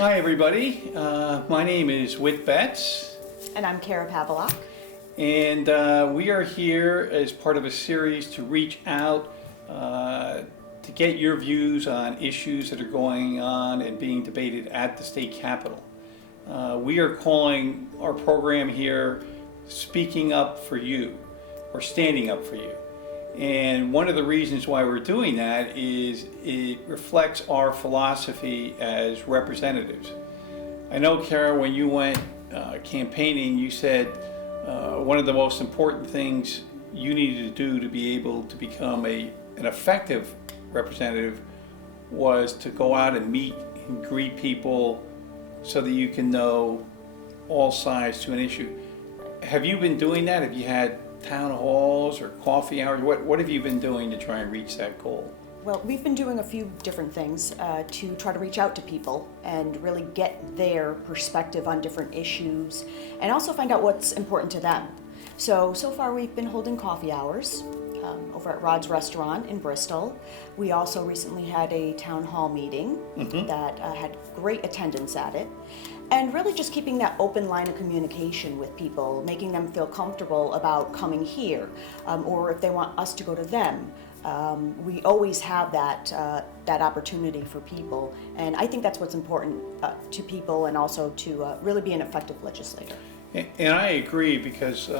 Hi everybody, my name is Whit Betts, And I'm Kara Pavlak. and we are here as part of a series to reach out to get your views on issues that are going on and being debated at the state capitol. We are calling our program here Speaking Up for You, or Standing Up for You. And one of the reasons why we're doing that is it reflects our philosophy as representatives. I know, Kara, when you went campaigning, you said one of the most important things you needed to do to be able to become an effective representative was to go out and meet and greet people so that you can know all sides to an issue. Have you been doing that? Have you had town halls or coffee hours? What have you been doing to try and reach that goal? Well, we've been doing a few different things to try to reach out to people and really get their perspective on different issues and also find out what's important to them. So far we've been holding coffee hours over at Rod's Restaurant in Bristol. We also recently had a town hall meeting that had great attendance at it. And really just keeping that open line of communication with people, making them feel comfortable about coming here, or if they want us to go to them. We always have that opportunity for people, and I think that's what's important to people, and also to really be an effective legislator. And I agree, because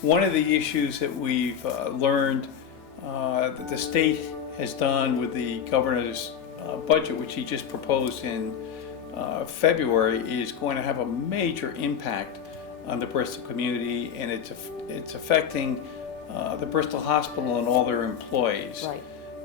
one of the issues that we've learned that the state has done with the governor's budget, which he just proposed in February, is going to have a major impact on the Bristol community, and it's affecting the Bristol Hospital and all their employees. Right.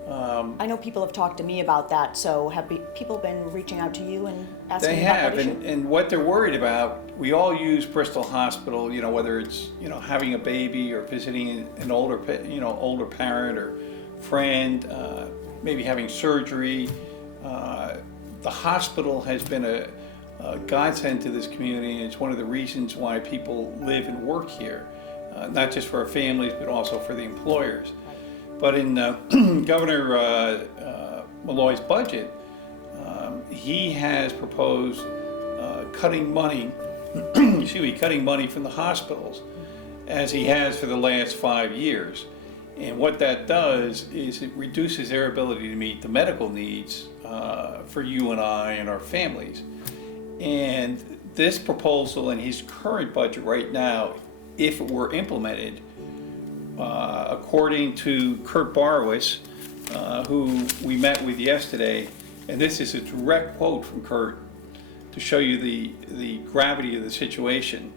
I know people have talked to me about that, so have people been reaching out to you and asking They about have, that issue? and what they're worried about, we all use Bristol Hospital, whether it's, having a baby or visiting an older parent or friend, maybe having surgery. The hospital has been a godsend to this community, and it's one of the reasons why people live and work here, not just for our families, but also for the employers. But in Governor Malloy's budget, he has proposed cutting money from the hospitals, as he has for the last 5 years. And what that does is it reduces their ability to meet the medical needs for you and I and our families. And this proposal in his current budget right now, if it were implemented, according to Kurt Borowitz, who we met with yesterday, and this is a direct quote from Kurt to show you the gravity of the situation.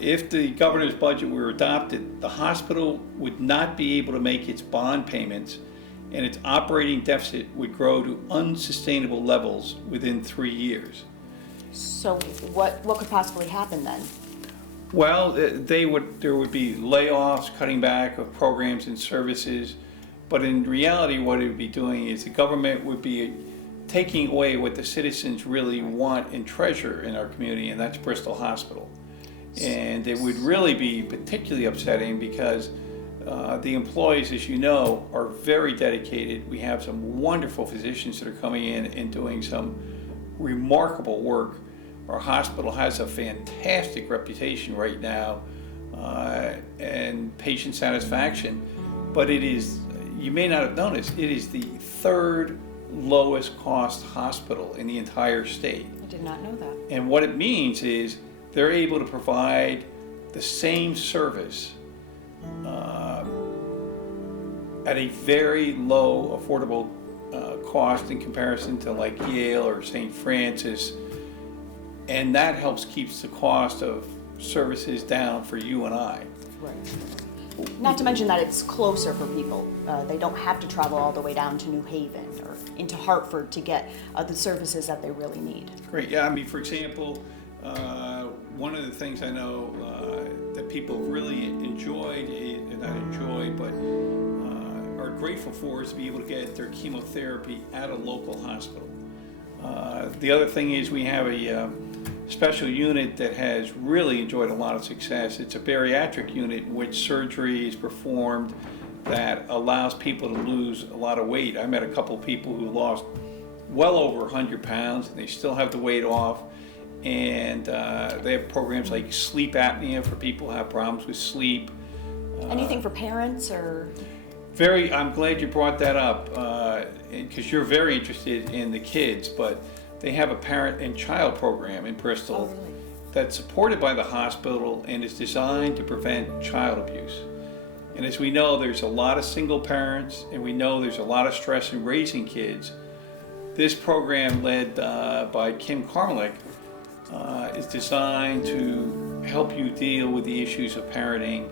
If the governor's budget were adopted, the hospital would not be able to make its bond payments, and its operating deficit would grow to unsustainable levels within 3 years. So what could possibly happen then? Well, there would be layoffs, cutting back of programs and services, but in reality what it would be doing is the government would be taking away what the citizens really want and treasure in our community, and that's Bristol Hospital. And it would really be particularly upsetting because the employees, as you know, are very dedicated. We have some wonderful physicians that are coming in and doing some remarkable work. Our hospital has a fantastic reputation right now and patient satisfaction, but it is, you may not have noticed, it is the third lowest cost hospital in the entire state. I did not know that. And what it means is they're able to provide the same service at a very low affordable cost in comparison to like Yale or St. Francis, and that helps keeps the cost of services down for you and I. Right. Not to mention that it's closer for people. They don't have to travel all the way down to New Haven or into Hartford to get the services that they really need. Great. Yeah, I mean, for example, one of the things I know that people really enjoyed, not enjoy, but are grateful for, is to be able to get their chemotherapy at a local hospital. The other thing is we have a special unit that has really enjoyed a lot of success. It's a bariatric unit in which surgery is performed that allows people to lose a lot of weight. I met a couple of people who lost well over 100 pounds, and they still have the weight off. And they have programs like sleep apnea for people who have problems with sleep. Anything for parents or? I'm glad you brought that up, because you're very interested in the kids, but they have a parent and child program in Bristol. Oh, really? That's supported by the hospital and is designed to prevent child abuse. And as we know, there's a lot of single parents, and we know there's a lot of stress in raising kids. This program, led by Kim Carlick, is designed to help you deal with the issues of parenting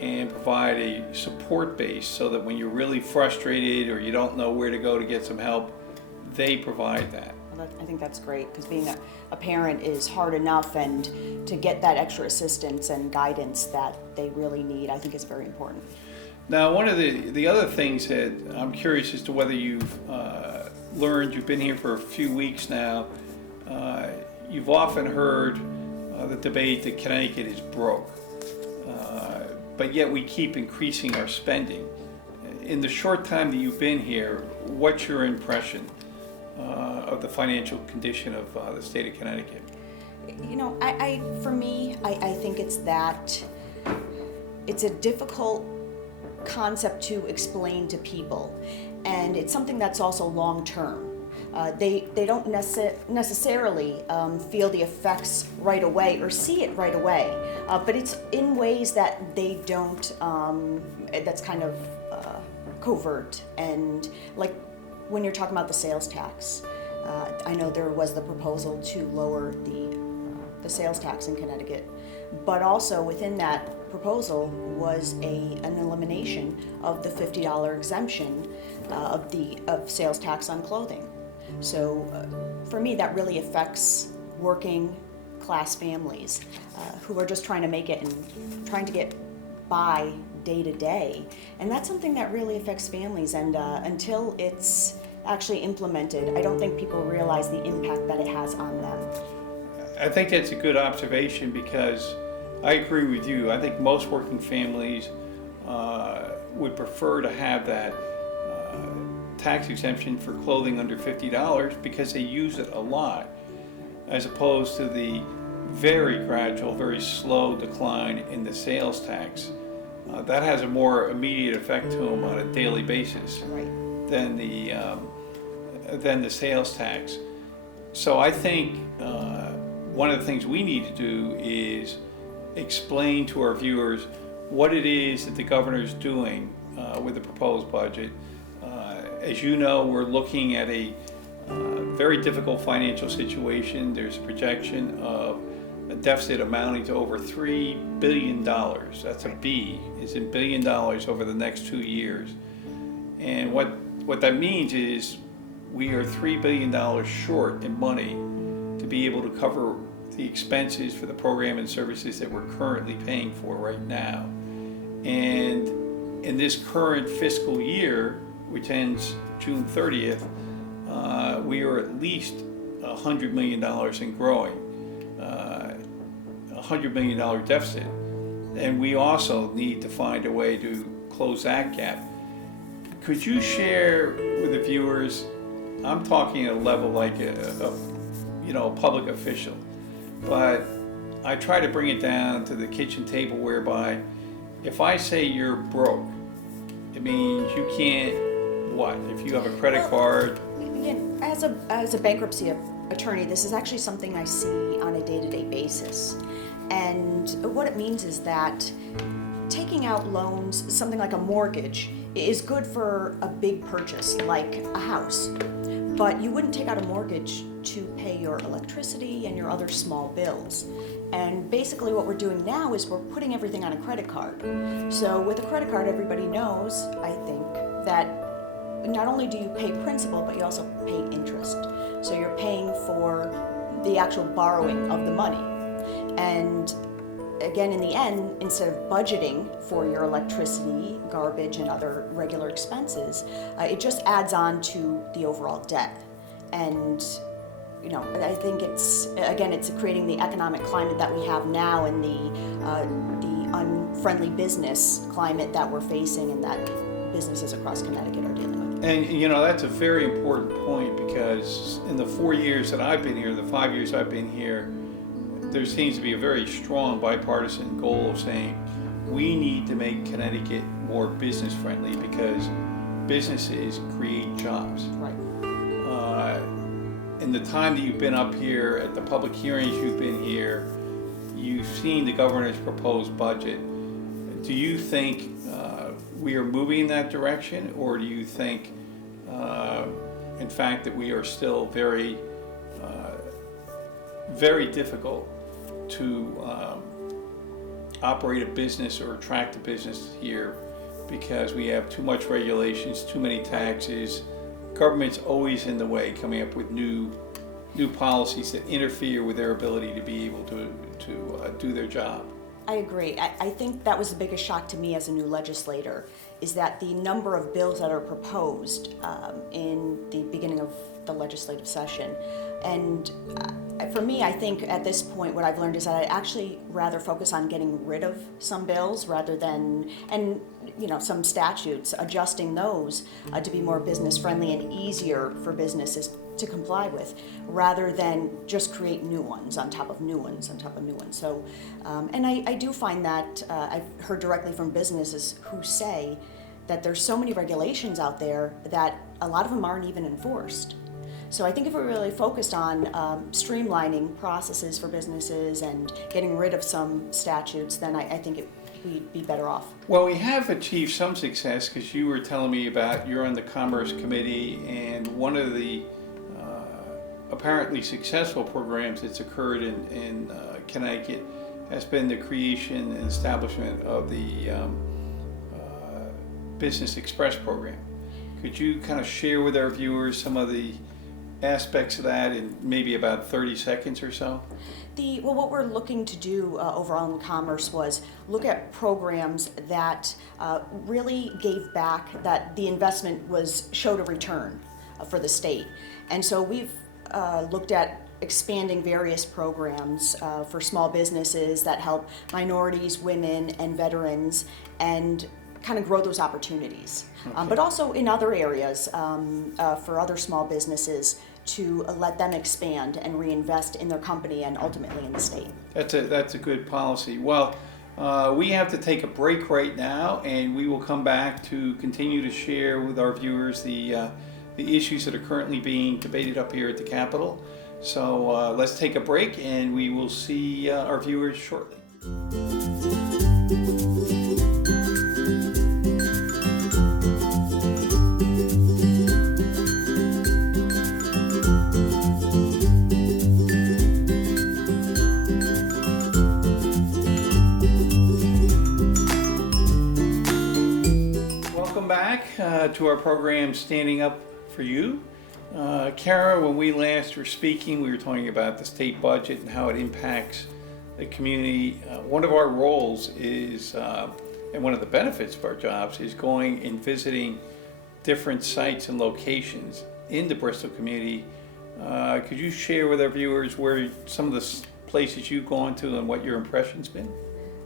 and provide a support base so that when you're really frustrated or you don't know where to go to get some help, they provide that. I think that's great, because being a parent is hard enough, and to get that extra assistance and guidance that they really need, I think is very important. Now, one of the other things that I'm curious as to whether you've learned, you've been here for a few weeks now, you've often heard the debate that Connecticut is broke, but yet we keep increasing our spending. In the short time that you've been here, what's your impression of the financial condition of the state of Connecticut? You know, for me, I think it's a difficult concept to explain to people, and it's something that's also long-term. They don't necessarily feel the effects right away or see it right away, but it's in ways that they don't, that's kind of covert. And like when you're talking about the sales tax, I know there was the proposal to lower the sales tax in Connecticut, but also within that proposal was an elimination of the $50 exemption of sales tax on clothing. So for me, that really affects working class families who are just trying to make it and trying to get by day to day. And that's something that really affects families, and until it's actually implemented, I don't think people realize the impact that it has on them. I think that's a good observation, because I agree with you. I think most working families would prefer to have that tax exemption for clothing under $50 because they use it a lot, as opposed to the very gradual, very slow decline in the sales tax. That has a more immediate effect to them on a daily basis than the sales tax. So I think one of the things we need to do is explain to our viewers what it is that the governor's doing with the proposed budget. As you know, we're looking at a very difficult financial situation. There's a projection of a deficit amounting to over $3 billion. That's a B, is in $1 billion over the next 2 years. And what that means is we are $3 billion short in money to be able to cover the expenses for the program and services that we're currently paying for right now. And in this current fiscal year, which ends June 30th, we are at least $100 million and growing, $100 million deficit. And we also need to find a way to close that gap. Could you share with the viewers, I'm talking at a level like a public official, but I try to bring it down to the kitchen table, whereby if I say you're broke, it means you can't, what? If you have a credit card. Again, as a bankruptcy attorney, this is actually something I see on a day-to-day basis. And what it means is that taking out loans, something like a mortgage, is good for a big purchase like a house. But you wouldn't take out a mortgage to pay your electricity and your other small bills. And basically what we're doing now is we're putting everything on a credit card. So with a credit card, everybody knows, I think, that not only do you pay principal, but you also pay interest. So you're paying for the actual borrowing of the money. And again, in the end, instead of budgeting for your electricity, garbage, and other regular expenses, it just adds on to the overall debt. And I think it's creating the economic climate that we have now, and the unfriendly business climate that we're facing and that businesses across Connecticut are dealing with. And you know, that's a very important point because in the 4 years that I've been here, the 5 years I've been here, there seems to be a very strong bipartisan goal of saying we need to make Connecticut more business friendly because businesses create jobs. Right. In the time that you've been up here, at the public hearings you've been here, you've seen the governor's proposed budget. Do you think we are moving in that direction, or do you think, in fact, that we are still very difficult to operate a business or attract a business here because we have too much regulations, too many taxes? Government's always in the way, coming up with new policies that interfere with their ability to be able to do their job. I agree. I think that was the biggest shock to me as a new legislator, is that the number of bills that are proposed in the beginning of the legislative session. And for me, I think at this point what I've learned is that I'd actually rather focus on getting rid of some bills rather than, and some statutes, adjusting those to be more business friendly and easier for businesses to comply with, rather than just create new ones on top of new ones on top of new ones. So, and I do find that I've heard directly from businesses who say that there's so many regulations out there that a lot of them aren't even enforced. So I think if we really focused on streamlining processes for businesses and getting rid of some statutes, then I think we'd be better off. Well, we have achieved some success because you were telling me about you're on the Commerce Committee, and one of the apparently successful programs that's occurred in Connecticut has been the creation and establishment of the Business Express program. Could you kind of share with our viewers some of the aspects of that in maybe about 30 seconds or so? Well, what we're looking to do overall in Commerce was look at programs that really gave back, that the investment showed a return for the state. And so we've looked at expanding various programs for small businesses that help minorities, women, and veterans, and kind of grow those opportunities. Okay. But also in other areas for other small businesses to let them expand and reinvest in their company and ultimately in the state. That's a good policy. Well, we have to take a break right now, and we will come back to continue to share with our viewers the issues that are currently being debated up here at the Capitol. So let's take a break, and we will see our viewers shortly. Welcome back to our program, Standing Up for You. Kara, when we last were speaking, we were talking about the state budget and how it impacts the community. One of our roles is, and one of the benefits of our jobs, is going and visiting different sites and locations in the Bristol community. Could you share with our viewers where some of the places you've gone to and what your impression's been?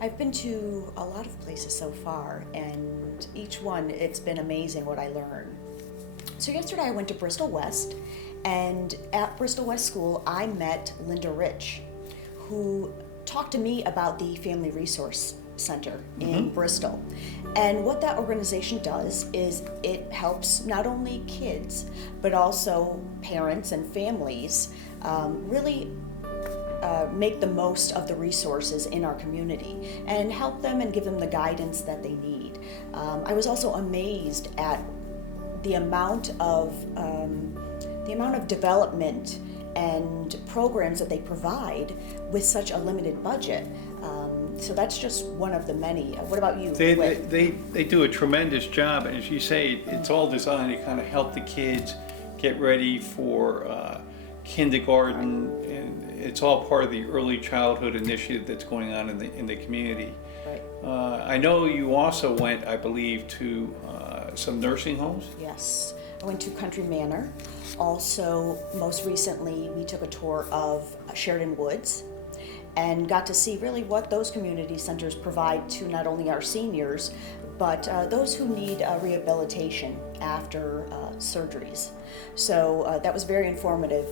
I've been to a lot of places so far, and each one, it's been amazing what I learned. So yesterday I went to Bristol West, and at Bristol West School I met Linda Rich, who talked to me about the Family Resource Center in Bristol. And what that organization does is it helps not only kids, but also parents and families really make the most of the resources in our community and help them and give them the guidance that they need. I was also amazed at the amount of development and programs that they provide with such a limited budget. So that's just one of the many. What about you? They do a tremendous job, and as you say, it's all designed to kind of help the kids get ready for kindergarten, and it's all part of the early childhood initiative that's going on in the community. Right. I know you also went, I believe, to some nursing homes. Yes, I went to Country Manor. Also, most recently, we took a tour of Sheridan Woods and got to see really what those community centers provide to not only our seniors, but those who need rehabilitation after surgeries. So that was very informative.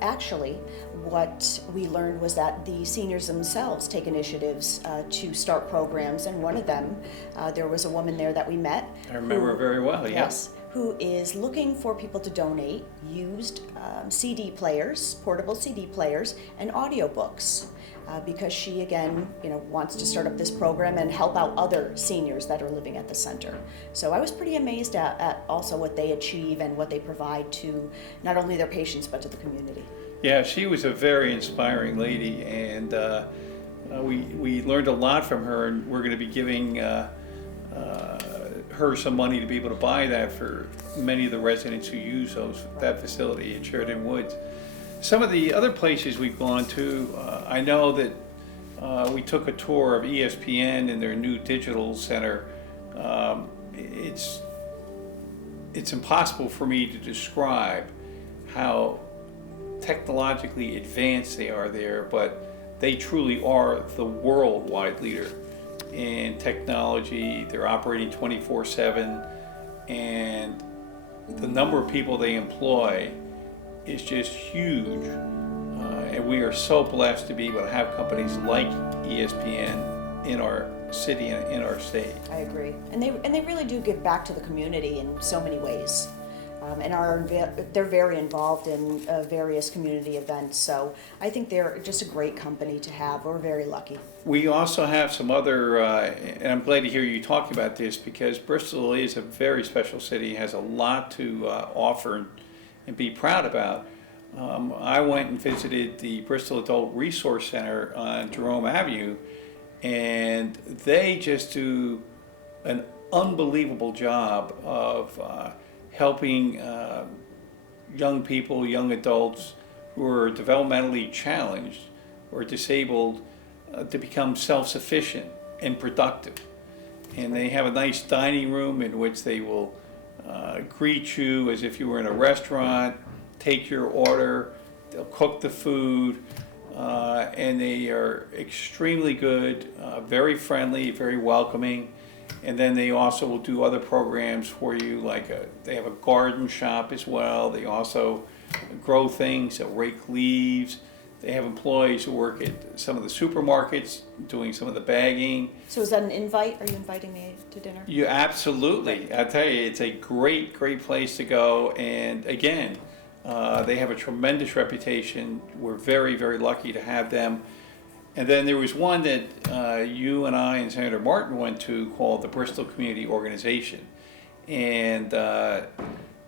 Actually, what we learned was that the seniors themselves take initiatives to start programs, and one of them, there was a woman there that we met. I remember her very well, yes. Who is looking for people to donate used CD players, portable CD players, and audiobooks. Because she, again, wants to start up this program and help out other seniors that are living at the center. So I was pretty amazed at also what they achieve and what they provide to not only their patients but to the community. Yeah, she was a very inspiring lady, and we learned a lot from her, and we're going to be giving her some money to be able to buy that for many of the residents who use that facility at Sheridan Woods. Some of the other places we've gone to, I know that we took a tour of ESPN and their new digital center. It's impossible for me to describe how technologically advanced they are there, but they truly are the worldwide leader in technology. They're operating 24/7, and the number of people they employ is just huge, and we are so blessed to be able to have companies like ESPN in our city and in our state. I agree, and they really do give back to the community in so many ways, they're very involved in various community events. So I think they're just a great company to have. We're very lucky. We also have some other, and I'm glad to hear you talk about this, because Bristol is a very special city, has a lot to offer and be proud about. I went and visited the Bristol Adult Resource Center on Jerome Avenue, and they just do an unbelievable job of helping young people, young adults who are developmentally challenged or disabled to become self-sufficient and productive. And they have a nice dining room in which they will greet you as if you were in a restaurant, take your order, they'll cook the food, and they are extremely good, very friendly, very welcoming. And then they also will do other programs for you, like they have a garden shop as well. They also grow things, they'll rake leaves. They have employees who work at some of the supermarkets doing some of the bagging. So is that an invite? Are you inviting me to dinner? You absolutely. I tell you, it's a great, great place to go. And again, they have a tremendous reputation. We're very, very lucky to have them. And then there was one that you and I and Senator Martin went to called the Bristol Community Organization. And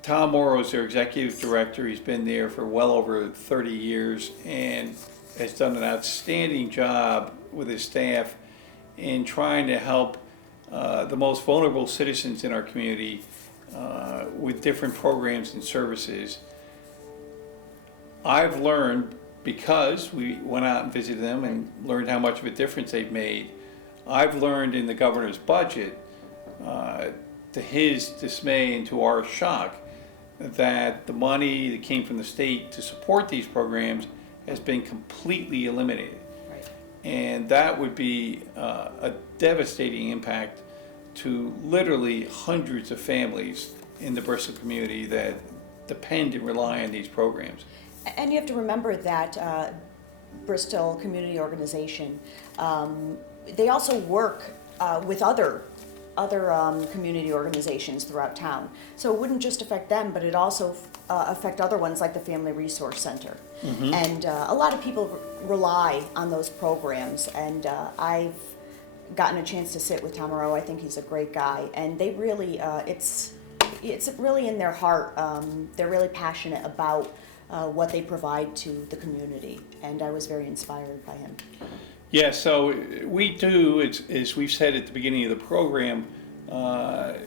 Tom Morrow is their executive director. He's been there for well over 30 years and has done an outstanding job with his staff in trying to help the most vulnerable citizens in our community with different programs and services. I've learned, because we went out and visited them and learned how much of a difference they've made, I've learned in the governor's budget, to his dismay and to our shock, that the money that came from the state to support these programs has been completely eliminated. Right. And that would be a devastating impact to literally hundreds of families in the Bristol community that depend and rely on these programs. And you have to remember that Bristol Community Organization, they also work with other community organizations throughout town. So it wouldn't just affect them, but it also affect other ones like the Family Resource Center. Mm-hmm. And a lot of people rely on those programs, and I've gotten a chance to sit with Tom Morrow. I think he's a great guy, and they really, it's really in their heart. They're really passionate about what they provide to the community, and I was very inspired by him. Yeah, so we do, as we've said at the beginning of the program,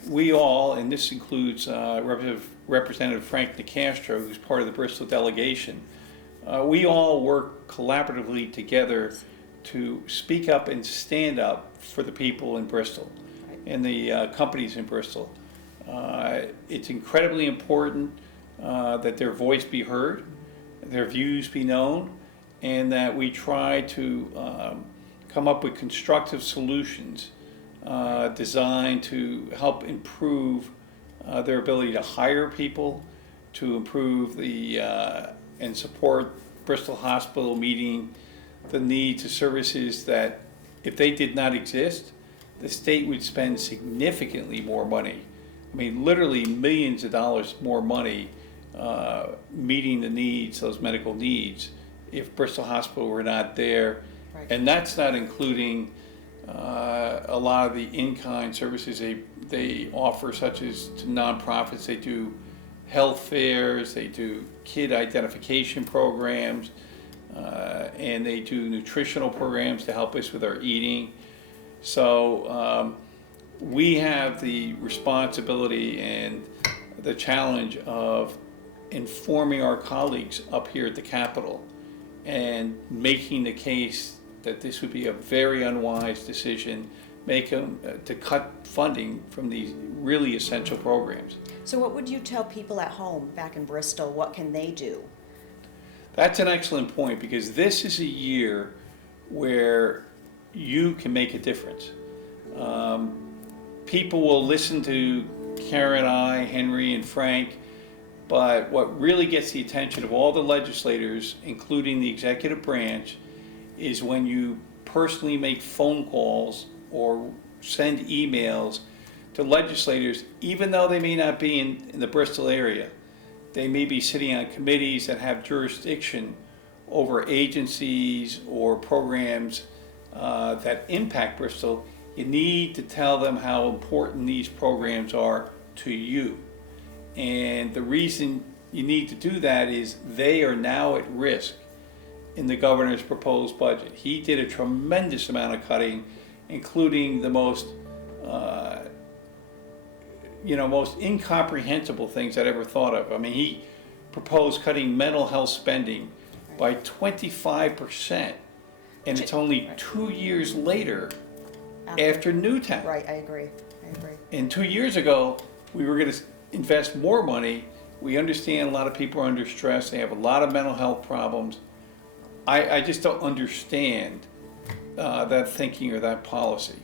we all, and this includes Representative Frank Nicastro, who's part of the Bristol delegation, we all work collaboratively together to speak up and stand up for the people in Bristol and the companies in Bristol. It's incredibly important that their voice be heard, their views be known, and that we try to come up with constructive solutions designed to help improve their ability to hire people, to improve and support Bristol Hospital meeting the needs of services that, if they did not exist, the state would spend significantly more money. I mean, literally millions of dollars more money meeting the needs, those medical needs, if Bristol Hospital were not there. Right. And that's not including a lot of the in-kind services they offer, such as to nonprofits. They do health fairs, they do kid identification programs, and they do nutritional programs to help us with our eating. So we have the responsibility and the challenge of informing our colleagues up here at the Capitol and making the case that this would be a very unwise decision, make them to cut funding from these really essential programs. So what would you tell people at home back in Bristol? What can they do? That's an excellent point, because this is a year where you can make a difference. People will listen to Karen, I, Henry, and Frank, but what really gets the attention of all the legislators, including the executive branch, is when you personally make phone calls or send emails to legislators, even though they may not be in the Bristol area. They may be sitting on committees that have jurisdiction over agencies or programs that impact Bristol. You need to tell them how important these programs are to you. And the reason you need to do that is they are now at risk in the governor's proposed budget. He did a tremendous amount of cutting, including the most incomprehensible things I'd ever thought of. I mean, he proposed cutting mental health spending by 25%, and it's only 2 years later after Newtown. Right, I agree. And 2 years ago, we were going to invest more money. We understand a lot of people are under stress. They have a lot of mental health problems. I just don't understand that thinking or that policy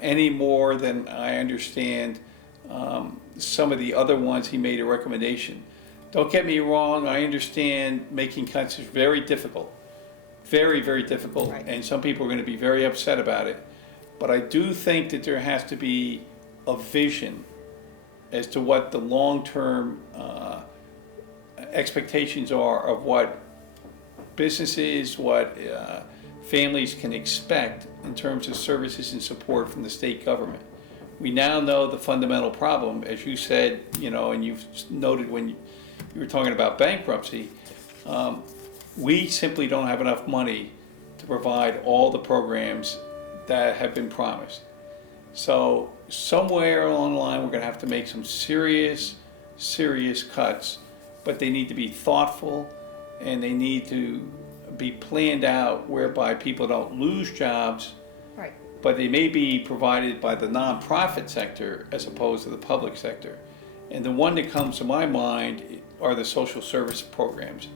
any more than I understand some of the other ones he made a recommendation. Don't get me wrong, I understand making cuts is very difficult. Very, very difficult, Right. And some people are going to be very upset about it. But I do think that there has to be a vision as to what the long-term expectations are of what businesses, what families can expect in terms of services and support from the state government. We now know the fundamental problem, as you said, and you've noted when you were talking about bankruptcy, we simply don't have enough money to provide all the programs that have been promised. So somewhere along the line, we're going to have to make some serious cuts, but they need to be thoughtful and they need to be planned out whereby people don't lose jobs, Right. but they may be provided by the nonprofit sector as opposed to the public sector. And the one that comes to my mind are the social service programs.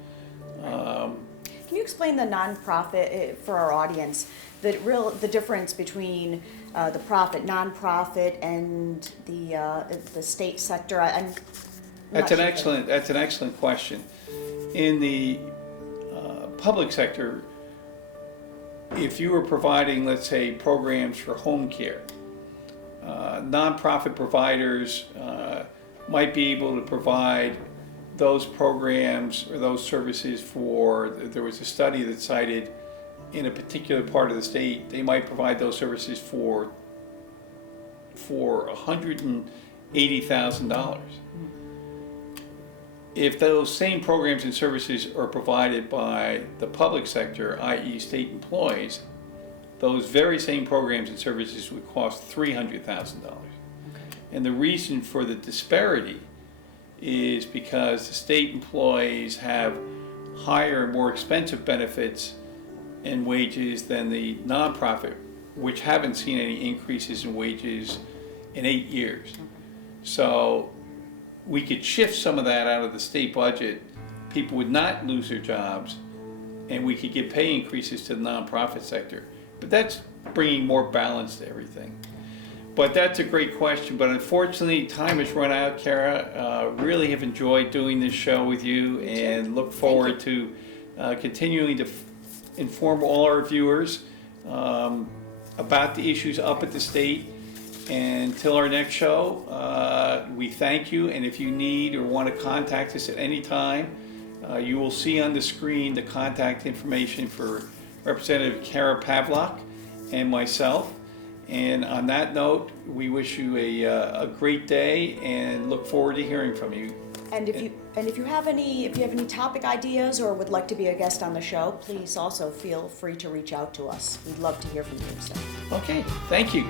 Can you explain the nonprofit for our audience? The difference between the nonprofit, and the state sector. That's an excellent question. In the public sector, if you were providing, let's say, programs for home care, nonprofit providers might be able to provide those programs or those services there was a study that cited in a particular part of the state, they might provide those services for $180,000. If those same programs and services are provided by the public sector, i.e. state employees, those very same programs and services would cost $300,000. And the reason for the disparity is because the state employees have higher and more expensive benefits and wages than the nonprofit, which haven't seen any increases in wages in 8 years. So we could shift some of that out of the state budget. People would not lose their jobs, and we could give pay increases to the nonprofit sector. But that's bringing more balance to everything. But that's a great question. But unfortunately, time has run out, Kara. Really have enjoyed doing this show with you and look forward to continuing to inform all our viewers about the issues up at the state. And until our next show, we thank you. And if you need or want to contact us at any time, you will see on the screen the contact information for Representative Kara Pavlock and myself. And on that note, we wish you a great day and look forward to hearing from you. And if you have any topic ideas or would like to be a guest on the show, please also feel free to reach out to us. We'd love to hear from you. So. Okay, thank you.